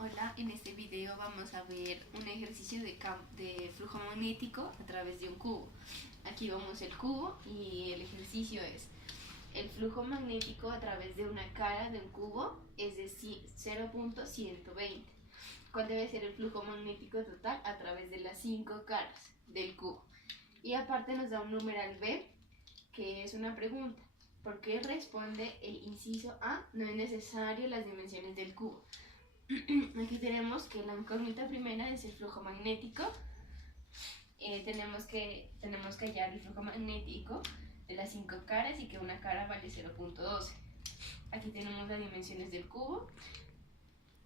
Hola, en este video vamos a ver un ejercicio de flujo magnético a través de un cubo. Aquí vemos el cubo y el ejercicio es: el flujo magnético a través de una cara de un cubo es de 0.120. ¿Cuál debe ser el flujo magnético total a través de las 5 caras del cubo? Y aparte nos da un numeral B, que es una pregunta. ¿Por qué responde el inciso A? No es necesario las dimensiones del cubo. Aquí tenemos que la incógnita primera es el flujo magnético. Tenemos que hallar el flujo magnético de las 5 caras y que una cara vale 0.12. Aquí tenemos las dimensiones del cubo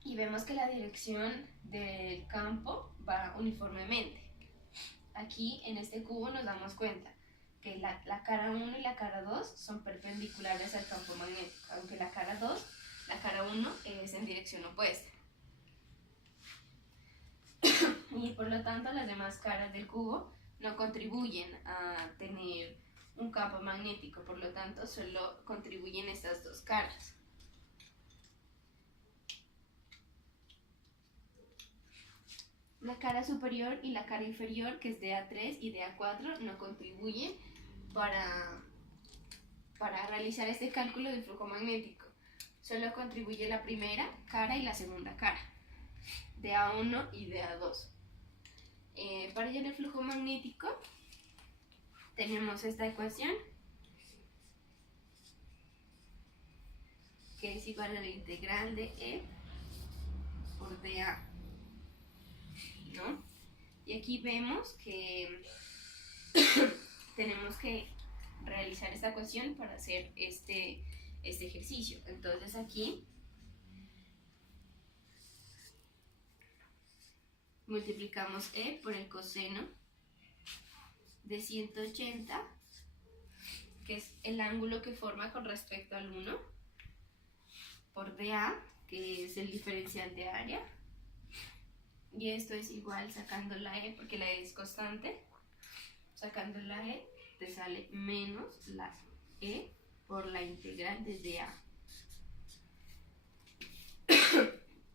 y vemos que la dirección del campo va uniformemente. Aquí en este cubo nos damos cuenta que la cara 1 y la cara 2 son perpendiculares al campo magnético, aunque la cara 1 es en dirección opuesta. Y por lo tanto las demás caras del cubo no contribuyen a tener un campo magnético, por lo tanto solo contribuyen estas dos caras. La cara superior y la cara inferior, que es de A3 y de A4, no contribuyen para realizar este cálculo del flujo magnético. Solo contribuye la primera cara y la segunda cara, de A1 y de A2. Para hallar el flujo magnético tenemos esta ecuación, que es igual a la integral de E por dA, ¿no? Y aquí vemos que tenemos que realizar esta ecuación para hacer este ejercicio. Entonces aquí multiplicamos E por el coseno de 180, que es el ángulo que forma con respecto al 1, por dA, que es el diferencial de área, y esto es igual, sacando la E, porque la E es constante, sacando la E te sale menos la E por la integral desde A.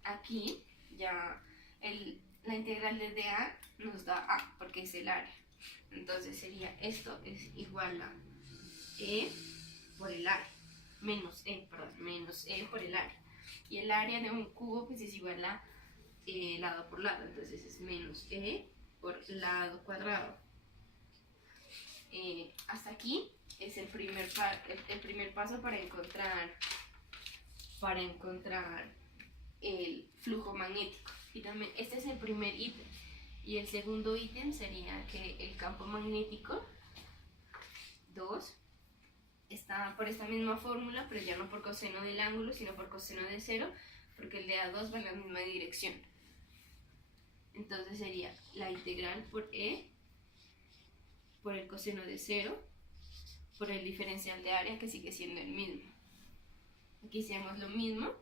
Aquí ya la integral desde A nos da A, porque es el área. Entonces sería, esto es igual a E por el área, menos E por el área. Y el área de un cubo pues es igual a lado por lado, entonces es menos E por lado cuadrado. Hasta aquí es el primer paso para encontrar el flujo magnético. Y también este es el primer ítem. Y el segundo ítem sería que el campo magnético 2 está por esta misma fórmula, pero ya no por coseno del ángulo, sino por coseno de 0, porque el de A2 va en la misma dirección. Entonces sería la integral por E por el coseno de 0 por el diferencial de área, que sigue siendo el mismo. Aquí hacemos lo mismo,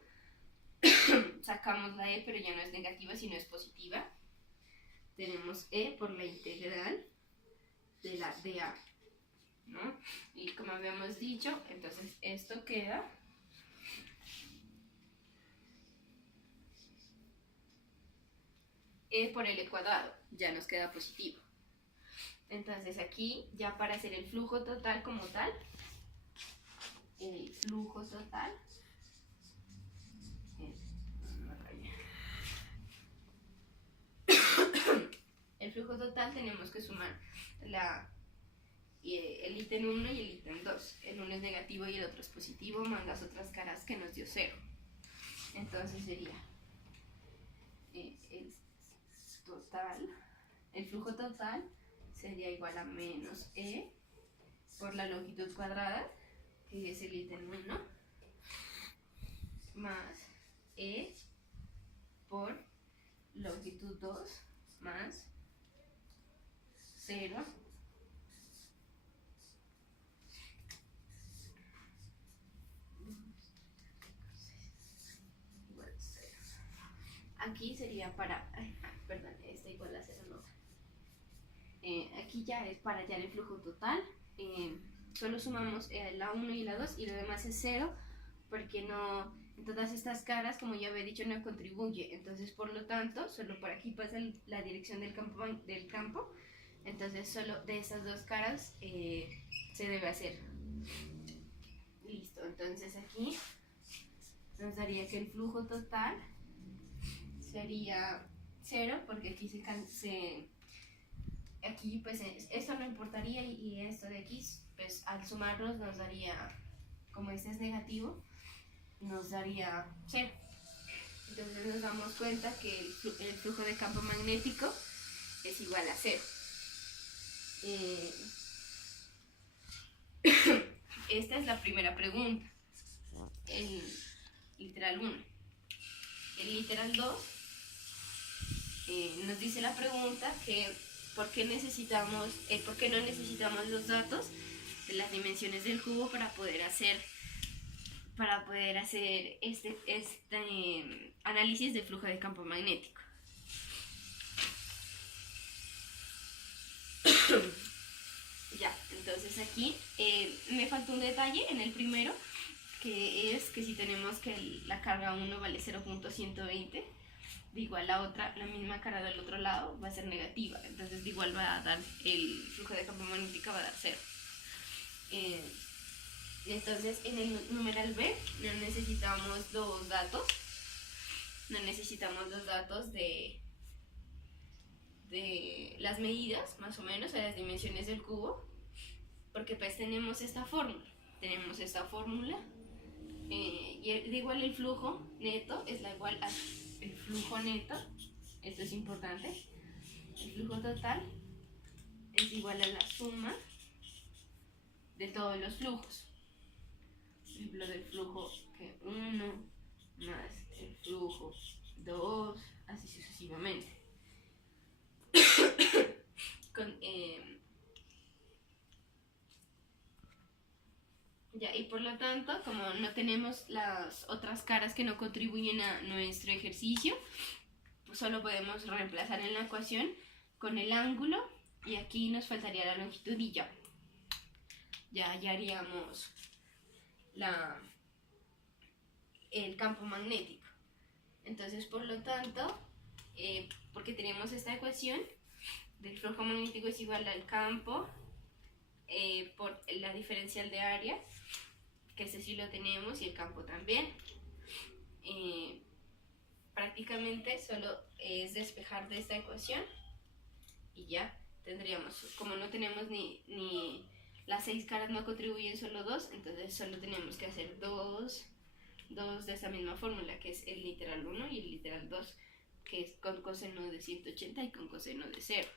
sacamos la E, pero ya no es negativa sino es positiva. Tenemos E por la integral de la dA, ¿no? Y como habíamos dicho, entonces esto queda E por L cuadrado, ya nos queda positivo. Entonces aquí, ya para hacer el flujo total como tal, el flujo total tenemos que sumar el ítem 1 y el ítem 2. El uno es negativo y el otro es positivo, más las otras caras que nos dio 0. Entonces sería el flujo total sería igual a menos E por la longitud cuadrada, que es el ítem 1, más E por longitud 2 más 0 igual a 0. Aquí sería este igual a 0 no. Aquí ya es para hallar el flujo total. Solo sumamos la 1 y la 2 y lo demás es 0, porque Todas estas caras, como ya había dicho, no contribuye. Entonces, por lo tanto, solo por aquí pasa la dirección del campo. Entonces, solo de estas dos caras se debe hacer. Listo. Entonces, aquí nos daría que el flujo total sería 0, porque aquí aquí pues esto no importaría y esto de aquí, pues al sumarlos nos daría, como este es negativo, nos daría 0. Entonces nos damos cuenta que el flujo de campo magnético es igual a 0. Esta es la primera pregunta, el literal 1. El literal 2 nos dice la pregunta que ¿por qué no necesitamos los datos de las dimensiones del cubo para poder hacer este análisis de flujo de campo magnético? Ya, entonces aquí me falta un detalle en el primero, que es que si tenemos que la carga 1 vale 0.120, de igual la misma carga del otro lado va a ser negativa, entonces de igual va a dar, el flujo de campo magnético va a dar 0. Entonces en el numeral B no necesitamos los datos de las medidas, más o menos, de las dimensiones del cubo, porque pues tenemos esta fórmula, y de igual el flujo neto es igual al flujo neto, esto es importante, el flujo total es igual a la suma de todos los flujos, por ejemplo del flujo 1 más el flujo 2, así sucesivamente. Y por lo tanto, como no tenemos las otras caras que no contribuyen a nuestro ejercicio, pues solo podemos reemplazar en la ecuación con el ángulo, y aquí nos faltaría la longitud y ya haríamos el campo magnético. Entonces, por lo tanto, porque tenemos esta ecuación del flujo magnético es igual al campo por la diferencial de área, que ese sí lo tenemos, y el campo también. Prácticamente solo es despejar de esta ecuación y ya tendríamos, como no tenemos ni las 6 caras no contribuyen, solo 2, entonces solo tenemos que hacer dos de esa misma fórmula, que es el literal 1 y el literal 2, que es con coseno de 180 y con coseno de 0.